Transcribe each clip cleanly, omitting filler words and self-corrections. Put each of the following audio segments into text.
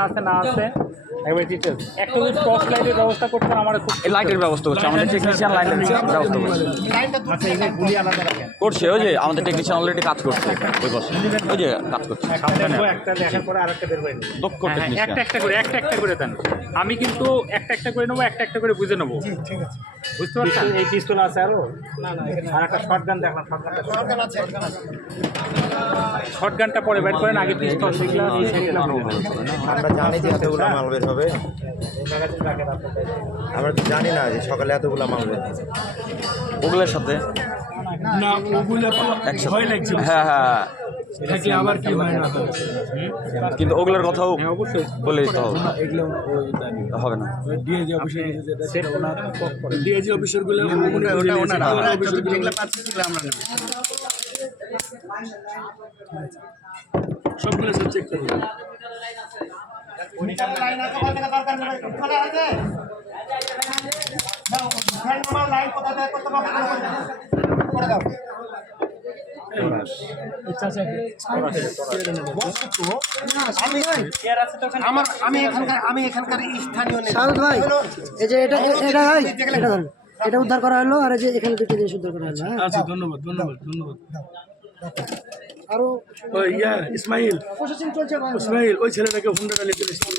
আছে না আছে একবার ডিটেইলস একটা যদি টর্চ লাইটের ব্যবস্থা করতেন আমার খুব লাইটের ব্যবস্থা করছে আমাদের টেকনিশিয়ান লাইটের ব্যবস্থা করছে আচ্ছা এই গুলি আলাদা রাখেন করছে ওই যে আমাদের টেকনিশিয়ান অলরেডি কাজ করছে ওই বসে ওই যে কাজ করছে একটা দেখার পরে আরেকটা বের করে নেব দক্ষ টেকনিশিয়ান একটা একটা করে দেন আমি কিন্তু একটা করে নেবো একটা করে বুঝে নেবো ঠিক আছে বুঝতে পারছেন এই পিস্তল আছে আরো না এখানে আর একটা শটগান দেখলাম শটগানটা পরে বের করেন আগে পিস্তল সেগুলো এই সাইডে আমরা জানি যে এতগুলো মাল বের হবে আমরা তো জানি না যে সকালে এতগুলো মাল বের হবে ওগুলোর সাথে না ওগুলো তো ভয় লাগছে হ্যাঁ হ্যাঁ থাকলে আবার কি হয় না কিন্তু ওগুলোর কথাও অবশ্যই বলে দিতে হবে এগুলো হবে না ডিএজি অফিসার যেটা ডিএজি অফিসারগুলো সবগুলো সব চেক করবো আমি এখানকার স্থানীয় সাউদ ভাই এই যে এটা ধরুন এটা উদ্ধার করা হলো আর এই যে এখানে দুটো জিনিস উদ্ধার করা হলো হ্যাঁ আচ্ছা ধন্যবাদ ধন্যবাদ ধন্যবাদ আরো ওই ইসমাইল প্রসেসিং চলছে ভাই ইসমাইল ওই ছেলেটাকে হুন্ডা নিয়ে চলে এসেছিল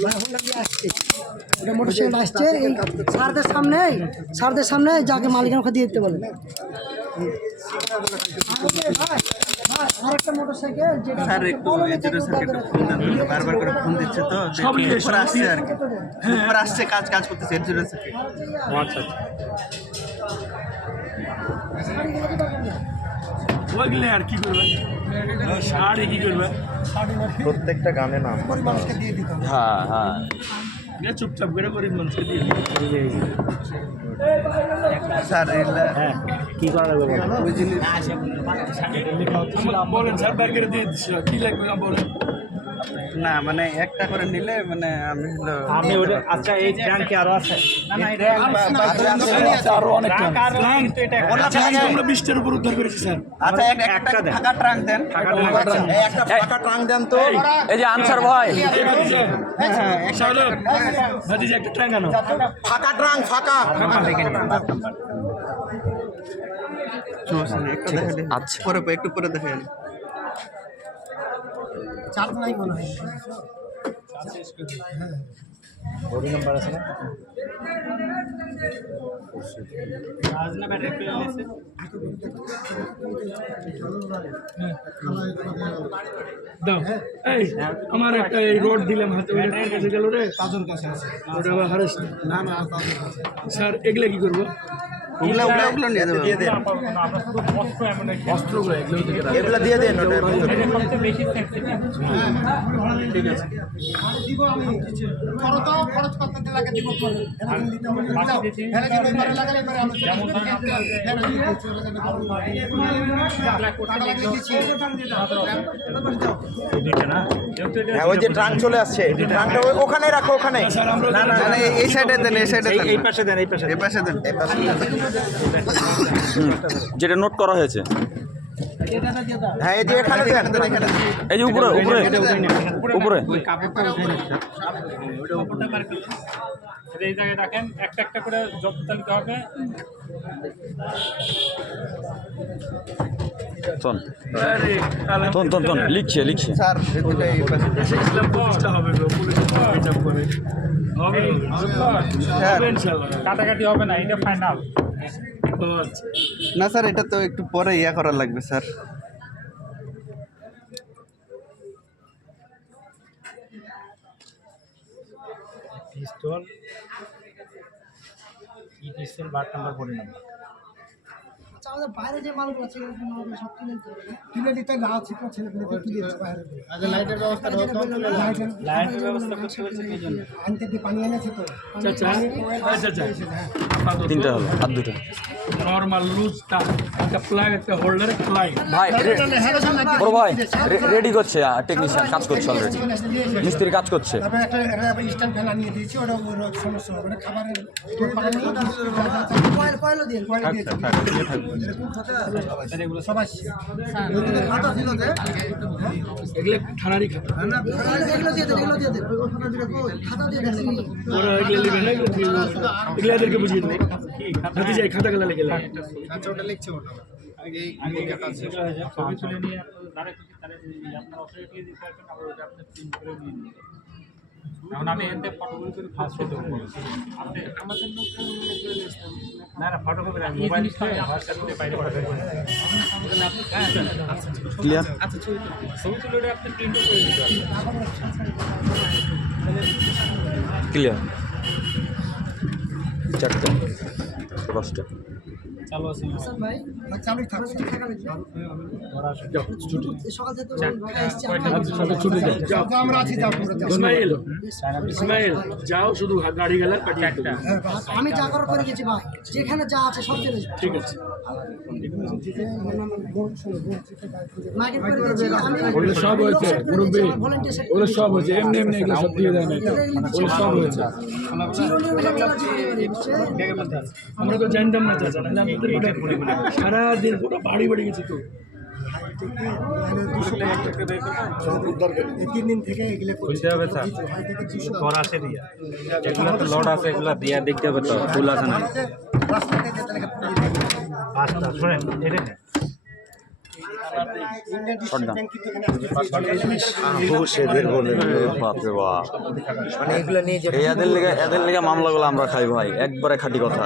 ওটা মোটরসাইকেল আসছে এই স্যারদের সামনে যাকে মালিকানা দিয়ে দিতে বলেন আরেকটা মোটরসাইকেল যেটা স্যার একটু বারবার করে ফোন দিচ্ছে তো সব নিয়ে উপরে আসছে আর কি উপরে আসছে কাজ করতেছে এর জন্য আচ্ছা ওইগুলো আর কি করবে শাড়ি কি করবে প্রত্যেকটা গানে নাম হ্যাঁ হ্যাঁ চুপচাপ করে গরিব মানুষকে দিয়ে স্যার হ্যাঁ কি করা লাগবে বলেন স্যার বের করে দিয়ে দিচ্ছিল কি লাগবে বলেন না মানে একটা করে নিলে মানে আমি ওটা আচ্ছা এই ট্যাঙ্ক কি আরো আছে না না আরো অনেক আমরা 20টার উপর উদ্ধার করেছি স্যার আচ্ছা একটা ফাঁকা ট্রাঙ্ক দেন একটা ফাঁকা ট্রাঙ্ক দেন তো এই যে আনসার ভাই ভাতিজা একটা ট্রাঙ্ক আনো ফাঁকা ট্রাঙ্ক ফাঁকা আচ্ছা পরে একটু পরে দেখেন চার্জ নাই মনে হয় বডি নাম্বার আছে না দাও এই আমার একটা এই রোড দিলাম হাতে ওইটা কাছে গেল রে পাথর কাছে আছে ওটা আবার হারাস না না স্যার এগুলা কি করবো ওগুলো নিয়ে দেবো দিয়ে দেন আমরা শুধু অস্ত্র এমন অস্ত্রগুলো এগুলো থেকে এগুলো দিয়ে দেন ওটার ভিতরে। সবচেয়ে বেশি সেন্সিটিভ ঠিক আছে খরচ করতে লাগে দিব হ্যাঁ ওই যে ট্রাঙ্ক চলে আসছে ট্রাঙ্কটা ওখানে রাখো ওখানে না না এই সাইডে দেন এই সাইডে দেন এই পাশে দেন এই পাশে এই পাশে দেন যেটা নোট করা হয়েছে হ্যাঁ এই যে এখানে দেন এই যে উপরে উপরে উপরে এই জায়গায় রাখেন একটা করে জব তালিকা হবে শোন আরে শোন লিখছে স্যার এদিকে এই পাশে ইসলাম পুলিশটা হবে গো পুলিশ এটা করে হবে হবে ইনশাআল্লাহ কাটাকাটি হবে না এটা ফাইনাল আচ্ছা না স্যার এটা তো একটু পরে ইয়া করা লাগবে স্যার পিস্তল ই পিস্তল বার নাম্বার বডি নাম্বার আচ্ছা আমাদের বাইরে যে মালগুলো আছে এগুলো সব কিনে দিতে হবে কিনে দিতে না ছিল ছেলেগুলোকে কি দিচ্ছে বাইরে আগে লাইটের ব্যবস্থা লাইটের ব্যবস্থা করতে হচ্ছে কি জন্য আনতে দিয়ে পানি এনেছে তো চাচা চাচা তিনটা হলো আর দুটো নরমাল লুজ তার একটা প্লাগ একটা হোল্ডার একটা লাইন ভাই বড় ভাই রেডি করছে টেকনিশিয়ান কাজ করছে অলরেডি মিস্ত্রি কাজ করছে তারপরে একটা স্ট্যান্ড ফ্যান আনিয়ে দিয়েছি ওটা সমস্যা হবে না খাবারের কয়েল দিয়ে তাহলে এগুলো সব আসছে। এগুলো থানারই খাতা এগুলো দিয়ে দেন, এগুলো দিয়ে দেন। খাতা দিয়ে দেন। ওরা এগুলো নেবে না, এগুলো এদেরকে বুঝিয়ে দেবে হাতে যাই খাতা গেলা লেগে লাগে ছবি তুলে নিয়ে যারা খুশি তারা আপনার অথরিটি দিতে পারবেন, আবার ওটা আপনি প্রিন্ট করে নিয়ে নেবেন। এখন আমি এতে ফটোগুলো করে ফার্স্ট করতে পারবো আপনি আমাদের না না ফটোকপি মোবাইল হোয়াটসঅ্যাপে বাইরে পাঠাতে পারবেন। ক্লিয়ার? আচ্ছা ছবি তুলে আপনি প্রিন্ট করে দিতে পারবেন। ক্লিয়ার? চারটে পাঁচটা চালু আছে ভাই চালু থাকবে। সকাল থেকে ছুটি যাও আমরা আছি, যাও ইসমাইল ইসমাইল যাও, শুধু গাড়ি গেলা কাটিয়ে একটা আমি যা করার করে গেছি ভাই, যেখানে যা আছে সব চলে যাবে। ঠিক আছে মাইকেল করে গেছি আমি। ওগুলো সব হয়েছে মুরব্বী, ওগুলো সব হয়েছে, এমনি এমনি এগুলো সব দিয়ে দেয় না, ওগুলো সব হয়েছে। আমরা তো জানতাম না চাচা, না সারাদিন পুরো বাড়ি বাড়ি গেছি তো। 3 দিন থেকে এগুলো খুলতে হবে স্যার, তোর আছে দিয়া এগুলো তো লোড আছে, এগুলো দিয়া দেখতে হবে তো ফুল আছে না। আচ্ছা শুনেন এটা বাপরে বাপ, এদের লেগে মামলাগুলো আমরা খাই ভাই, একবারে খাঁটি কথা।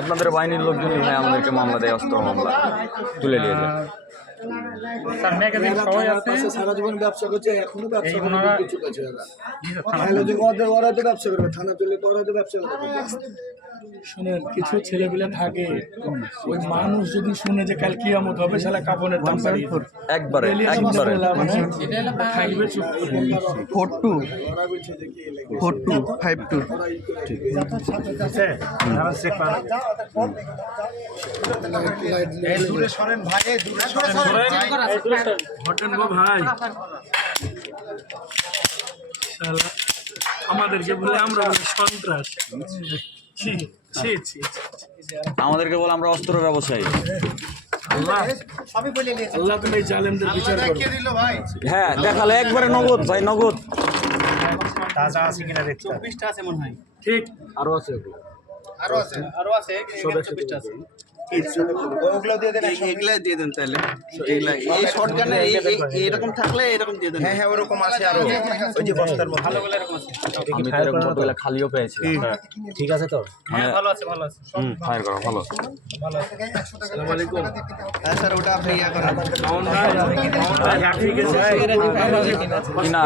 আপনাদের বাহিনীর লোকজনই ভাই আমাদেরকে মামলা দেয়, অস্ত্র মামলা তুলে নিয়ে যায়। স্যার ম্যাগাজিন সবাই আছে, সারা জীবন ব্যবসা করছে, এখনো ব্যবসা এই ওনারা ওরা তো ব্যবসা করবে, থানা তুলে তো ওরা তো ব্যবসা করবে। শুনেন, কিছু ছেলেপিলে থাকে, ওই মানুষ যদি শুনে যে কাল কিয়ামত হবে, শালা কাপড়ের দাম বাড়িয়ে দেবে। একবারে থাকবে চুপ করে। 4252 দূরে সরেন ভাই, দূরে সরেন ঘটেন গো ভাই, শালা আমাদেরকে বলে আমরা বলি সন্ত্রাস। ছি ছি ছি, আমাদেরকে বলে আমরা অস্ত্র ব্যবসায়ী। আল্লাহ তুমি এই জালেমদের বিচার করো। হ্যাঁ দেখালে একবারে নগদ ভাই, নগদ। তাজা আছে কিনা দেখতে হবে। 24টা আছে মনে হয়। ঠিক, আরো আছে আরো আছে 24টা আছে। ওগুলো দিয়ে দেন, এগুলা দিয়ে দেন তাহলে, এগুলা এই শর্টগানে এরকম থাকলে এরকম দিয়ে দেন। হ্যাঁ হ্যাঁ ওরকম আছে আরো, ওই যে বস্তার মধ্যে ভালো গুলো এরকম আছে। আমি তো এরকম কতগুলো খালিও পেয়েছি। ঠিক আছে তো, হ্যাঁ ভালো আছে ভালো আছে। ফায়ার করো ভালো। আসসালামু আলাইকুম। হ্যাঁ স্যার ওটা আপনি ইয়া করেন। কি না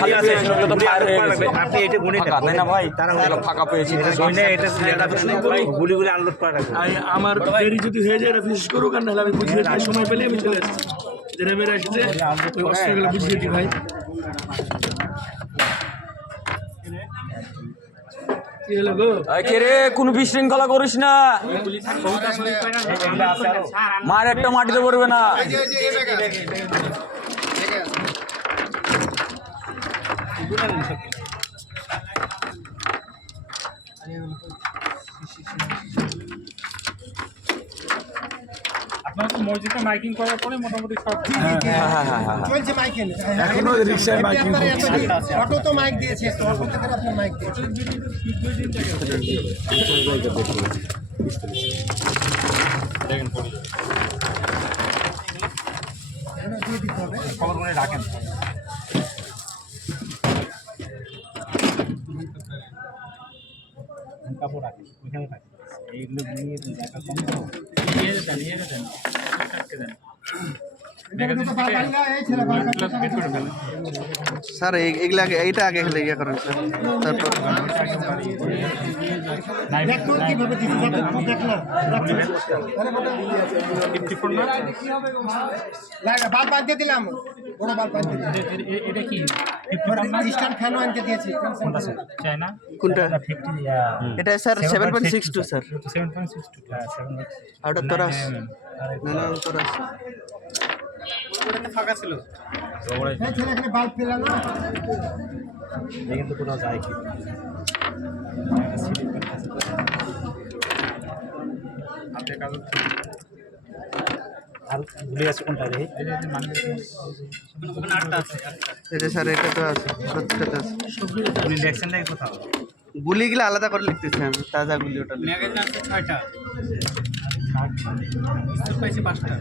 খালি পেয়েছি, ওগুলো তো ফায়ার হয়ে গেছে। আপনি এটা গুনে ফাঁকা, তাই না ভাই? এগুলো ফাঁকা পেয়েছি। গুলিগুলি আনলোড করে রাখবেন। আমার দেরি যদি হয়ে যায়, এটা ফিনিশ করুক, আর নাহলে আমি বুঝিয়ে দিই, সময় পেলে আমি চলে আসছি। যেটা বেড়ে আসছে ওই অস্ত্রগুলো বুঝিয়ে দিই ভাই। কি হলো গো? কে রে, কোনো বিশৃঙ্খলা করিস না, মার একটা মাটিতে পড়বে না। আপনারা তো মসজিদে মাইকিং করার পরে মোটামুটি সব চলছে মাইকেল, এখনো রিক্সায় বাইকিং করছে। অটো তো মাইক দিয়েছে, অটো থেকে আপনার মাইক দিয়েছে। খবর করে রাখেন। কাপড় রাখেন ওইখানে রাখেন, এইগুলো নিয়ে একটা কম নিয়ে যেতেন দেন। স্যার এগুলা আগে, এইটা আগে খেলে ইয়া করেন স্যার, তারপর বাল বাঁধতে দিলাম, বড় বাল বাঁধতে দিলাম। এটা কি স্ট্যান্ড ফ্যানও আনতে দিয়েছি। চায় না? কোনটা? এটা স্যার 7.62 স্যার। 7.62 আর ওটা তোরাস না না তোরাস ফাঁকা ছিল। ছেলে এখানে বাল্ব পেলাম না। কিন্তু কোথাও যায় কি হাতে কাগজ আর গুলি আছে কোনটা রে? এই যে মানে এটা স্যার এটা তো আছে, সত্যিটা তো আছে। গুলি দেখছেন নাকি কোথাও? গুলিগুলো আলাদা করে লিখতেছি আমি, তাজা গুলি ওটা লিখতেছি। ম্যাগাজিন আছে 6টা, স্কুল পাইছি 5টা।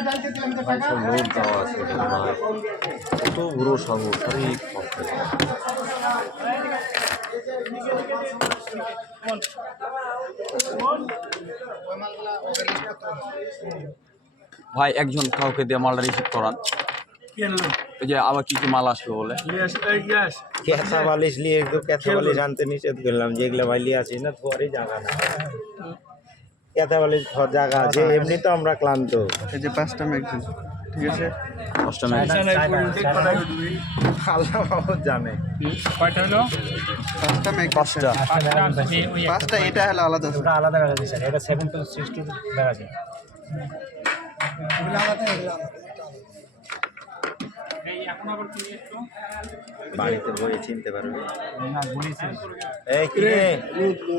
সব লোড দেওয়া আছে ভাই, কত বড় সাগর, আরে বাপরে। ভাই একজন কাউকে দিয়ে মালটা রিসিভ করান, কি আনলো? ওই যে আবার কি কি মাল আসবে বলে। গ্যাস, এই গ্যাস। ক্যাথা বালিশ নিয়ে একদম ক্যাথা বালিশ আনতে নিষেধ করলাম, যেগুলো বাইলি আছে না ধরে জায়গা না। ক্যাথা বালিশ ধর জায়গা আছে, এমনি তো আমরা ক্লান্ত। এই যে 5টা ম্যাগজিন, ঠিক আছে? কাস্টমার আল্লাহ বাবু জানে। কয়টা হলো? 5টা ম্যাগজিন, 5টা। 5টা, এটা হলো আলাদা। ওটা আলাদা দেখা যায় স্যার, এটা 7.62 দেখা যায়। এই এখন আবার কি একটু বাড়িতে বই চিনতে পারবে না গুলি এই কি রে?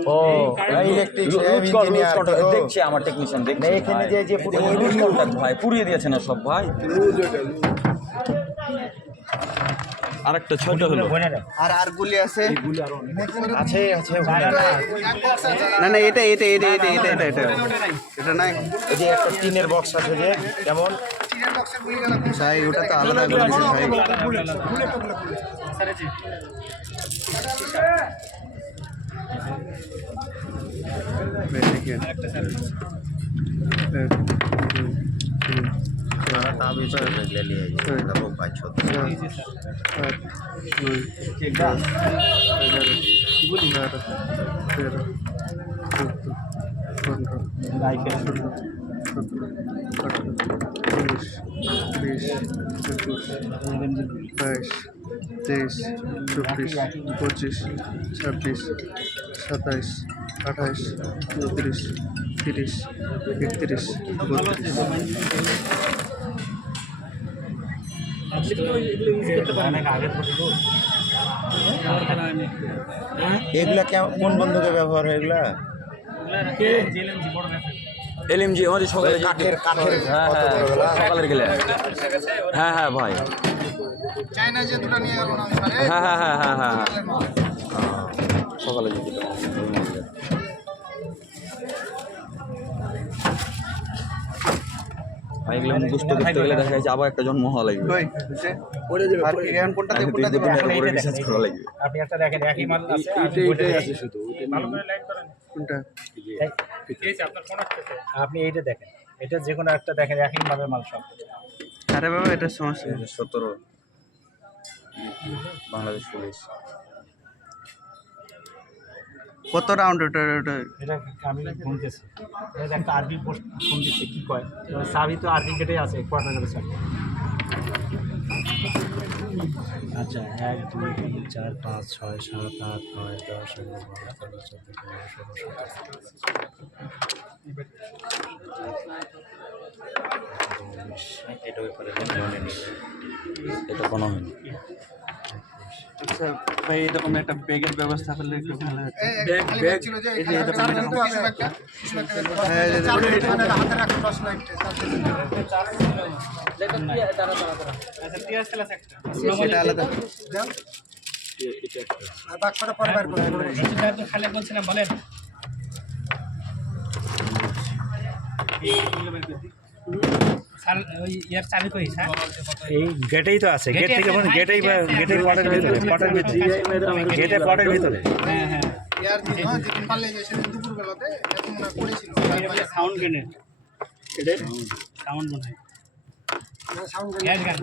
ও ইলেকট্রিশিয়ান দেখছি আমার টেকনিশিয়ান দেখছি এখানে যে লুজ কন্টাক্ট ভাই পুড়িয়ে দিয়েছে না সব ভাই। আরেকটা 6টা হলো। আর গুলি আছে? আছে আছে না না, এটা এটা নাই। এই যে একটা টিনের বক্স আছে যে কেমন ভাই ওটা তো আলাদা গুলি আছে ভাই। দেখেন বাইশ, 23, 24, 25, 26, 27, 28, 29, 30, 31, 32। এগুলা কোন বন্ধুকে ব্যবহার হয় এগুলা? এলএমজি আমাদের সকালে যে- কাঠের হ্যাঁ হ্যাঁ সকালের গেলে হ্যাঁ হ্যাঁ ভাই হ্যাঁ হ্যাঁ হ্যাঁ হ্যাঁ হ্যাঁ সকালে যে দিলাম ওই মালটা। ভাই এগুলো মুখস্থ করতে গেলে দেখা যাচ্ছে আবার একটা জন্ম হওয়া লাগবে। কই? আর কি এখন কোনটা দিয়ে কোনটা দিয়ে দুনিয়ার উপরে রিসার্চ করা লাগবে। আপনি একটা দেখেন একই মাল আছে এইটাই আছে শুধু। ভালো করে লাইট করেন। কোনটা? ঠিক আছে আপনার ফোন আসতেছে। আপনি এইটা দেখেন, এটা যে কোনো একটা দেখেন একই মালের মাল সব। আরে বাবা, এটা সমস্যা। 17 বাংলাদেশ পুলিশ। কত রাউন্ড ওটা? এটা আমি শুনতেছি, এটা একটা আরবি পোস্ট ফোন দিচ্ছে কি কয়, চাবি তো আরবি গেটেই আছে, কোয়ার্টার গেটে চাবি। আচ্ছা 1 2 3 4 5 6 7 8 9 10 11 12 13 14 15 16 17 এটা ব্যাপারে মনে নেই, এটা কোনো হয়নি। আচ্ছা ভাই, এরকম একটা ব্যাগের ব্যবস্থা করলে একটু ভালো হতো। হ্যাঁ, এই যে এরকম হ্যাঁ, এই যে সেটা আলাদা। খালে বলছিলাম বলেন স্যার ওই ইয়ার চাবি কই স্যার? এই গেটেই তো আছে, গেট থেকে মানে গেটেই পটের ভিতরে, পটের ভিতরে, গেটে পটের ভিতরে। হ্যাঁ হ্যাঁ সাউন্ড গ্রেনেড, এটা সাউন্ড মনে হয় গ্যাস গান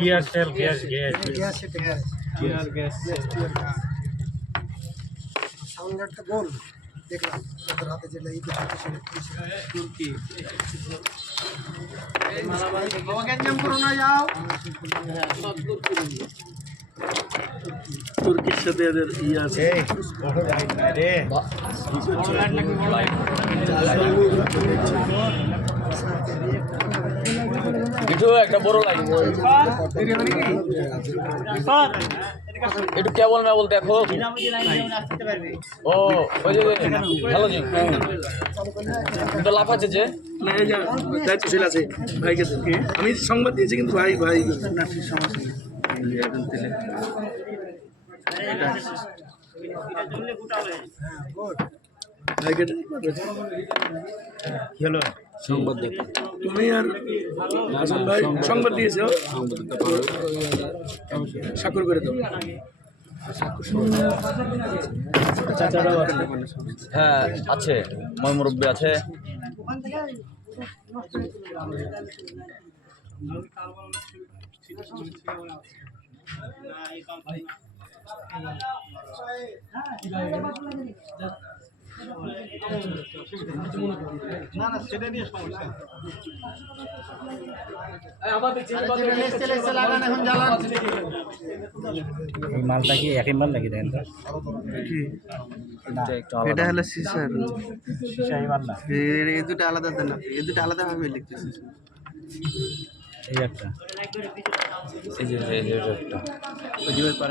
গ্যাস সেল গ্যাস তুর্কি তুর্কির সাথে এদের ইয়ে আছে। এই বড় লাইট নাই রে, বড় লাইট নাকি বড় লাইট একটু একটা বড় লাইন একটু কেবল মেবল দেখো ও ওই যে হ্যালো জি তো লাফাচ্ছে যে না এই যা দায়িত্ব ছিল আছে ভাইকে দেন। আমি সংবাদ দিয়েছি কিন্তু ভাই না ঠিক সমস্যা নেই এখন দিলে ভাইকে দেন। কি হলো সংবাদ দেখো তুমি আর হাসান ভাই সংবাদ দিয়েছো স্বাক্ষর করে দাও। হ্যাঁ আছে মই মুরব্বী আছে এই মালটা কি একই মাল নাকি দেন তো এটা হলো সিসার সেই মাল না এই দুটো আলাদা দেন না এই দুটো আলাদা ভাবে লিখতেছি এই একটা এই যে একটা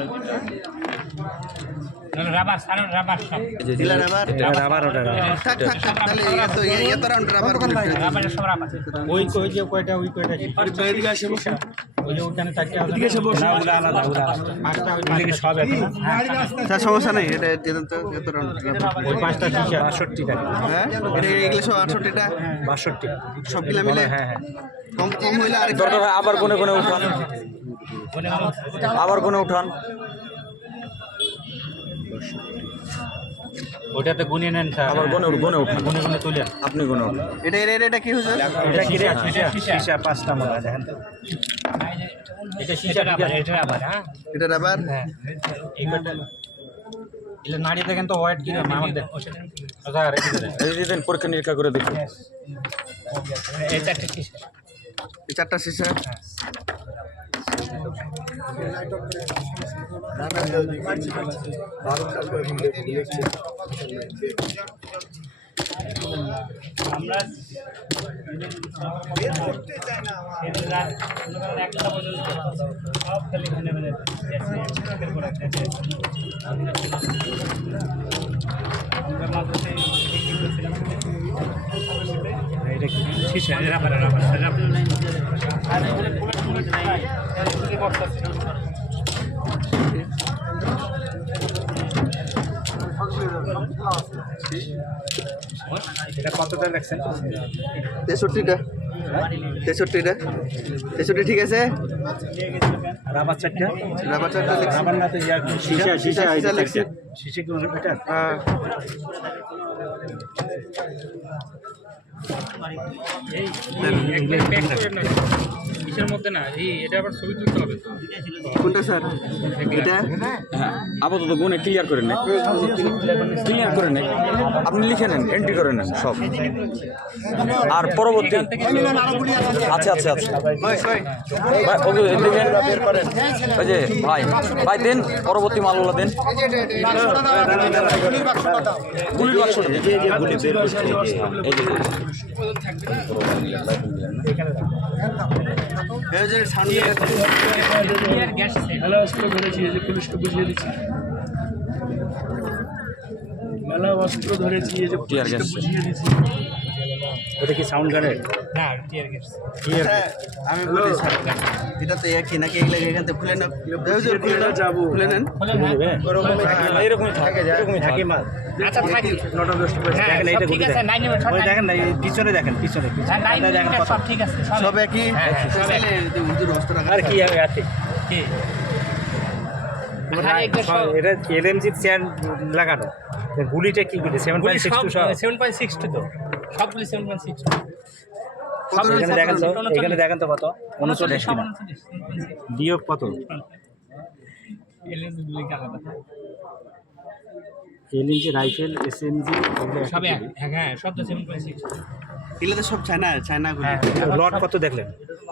রাবার সারান রাবার সব দিলা রাবার রাবার ওটা থাক থাক থাক তাহলে এত রাউন্ড রাবার রাবারের সব রাবার ওই কই যে কয়টা ওই কয়টা আর এদিকে আসে বসে ওই যে ওখানে চারটে আছে এদিকে এসে বসে না ওগুলো আলাদা পাঁচটা ওই দিকে সব এক তার সমস্যা নেই এটা দিলেন তো এত রাউন্ড ওই পাঁচটা শিশা 62 টাকা হ্যাঁ এটা এগুলো সব 68 টা 62 সবগুলা মিলে হ্যাঁ হ্যাঁ কম কম হইলে আরেক দরকার হয় আবার কোনে কোনে উঠান আবার কোনে উঠান ওটাতে গুনিয়ে নেন স্যার আবার কোনে উঠান গুনে গুনে তুলেন আপনি কোনে উঠান এটা কি হইছে এটা কি রে শিশা পাঁচটা মনে হয় দেখেন তো এটা শিশা রাবার এটা রাবার হ্যাঁ এটা রাবার এই কয়টা এটা নাড়ি দেখেন তো হোয়াইট কি রে আমাদের স্যার এই যে দেন পরীক্ষা নিরীক্ষা করে দেখুন এটা ঠিক আছে এই চারটা সিসা আমরা একটা পর্যন্ত সব খালি ঘুরে ঘুরে আমরা মাঝে এটা কি রাবার এটা কতটা দেখছেন 63টা 63 ঠিক আছে রাবার চারটা রাবার চারটা লিখছি রাবার না তো ইয়া শিশা শিশা শিশা লিখছি শিশা কি এটা হ্যাঁ কিসের মধ্যে না এই এটা আবার ছবি তুলতে হবে তো কোনটা স্যার এটা হ্যাঁ আপাতত গুনে ক্লিয়ার করে নেন আপনি লিখে নেন এন্ট্রি করে নেন সব আর পরবর্তী আচ্ছা আচ্ছা আচ্ছা ভাই ওকে দেখেন ওই যে ভাই দেন পরবর্তী মালগুলো দেন গুলির বাক্স এই যে গুলি বের করছে এই যে এই যে সাউন্ড গ্যাস মেলা অস্ত্র ধরেছি এই যে পুলিশকে বুঝিয়ে দিচ্ছি মেলা অস্ত্র ধরেছি এই যে টিয়ার গ্যাস বুঝিয়ে দিচ্ছি ওটা কি সাউন্ড গানের না টিয়ার গ্যাস আমি বলি স্যার এটা তো একই নাকি এগুলো এখান থেকে খুলে না খুলে না যাবো খুলে নেন এরকমই থাকে এরকমই থাকে মাল আচ্ছা থাকি নটা দশটা দেখেন এইটা ঠিক আছে 9 মিনিট ওই দেখেন না এই পিছনে দেখেন পিছনে 9 মিনিট সব ঠিক আছে সব একই তাহলে উর্দুর অস্ত্র রাখা আর কি আছে কি এটা এলএমজি চেন লাগানো গুলিটা কি গুলি 7.62 সব 7.62 তো সবগুলি 7.62 এখানে দেখেন তো এখানে দেখেন তো কত 39 কিনা বিয়োগ কত এলএনজি গুলি আলাদা এলএমজি রাইফেল এসএমজি সব এক হ্যাঁ সব তো 7.62 এগুলো তো সব চায়না গুলি লট কত দেখলেন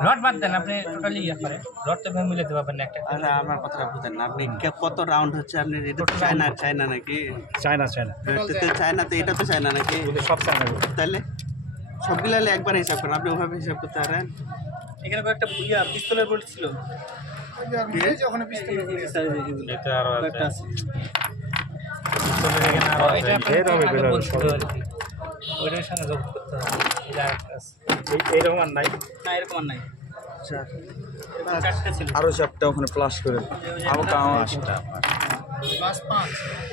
লট বাদ দেন আপনি টোটালি ইয়া করে লট তো ভাই মিলাতে পারবেন না একটা আচ্ছা আমার কথাটা বুঝেন না আপনি কত রাউন্ড হচ্ছে আপনি এটা তো চায়না নাকি চায়না চায়না তো এটা তো চায়না নাকি সব চায়না তাহলে সবগুলো একবার হিসাব করেন আপনি ওভাবে হিসাব করতে পারেন এখানে কয়েকটা পিস্তলের বুলেট ছিল এটা আরো আছে কয়েকটা আছে ওইটার সঙ্গে যোগ করতে হবে এটা আরেকটা আছে এইরকম আর নাই না এরকম আর নাই আচ্ছা চারটে ছিল আরো 4টা ওখানে প্লাস করে আরো পাঁচটা।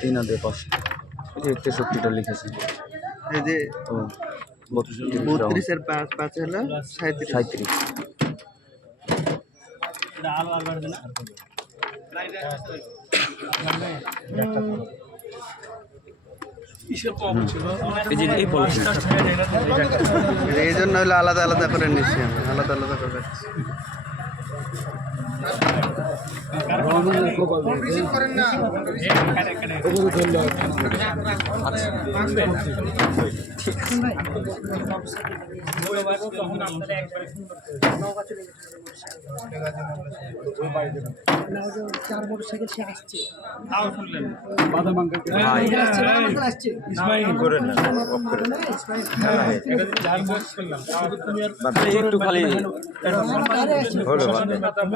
3 আর 2 5 এই যে 61টা লিখেছে এই যে ও 32 এর 5 হলো 37 37 এটা আলো আর বাড়বে না এই যে এই পলিসি এই জন্য হলো আলাদা আলাদা করে নিচ্ছি আমি আলাদা আলাদা করে রাখছি তখন আপনারা একবারে চার মোটরসাইকেল সে আসছে তাও শুনলেন ভাই আসছে করেন না যার বয়স করলাম তাও একটু খালি হলো বাদ দেন।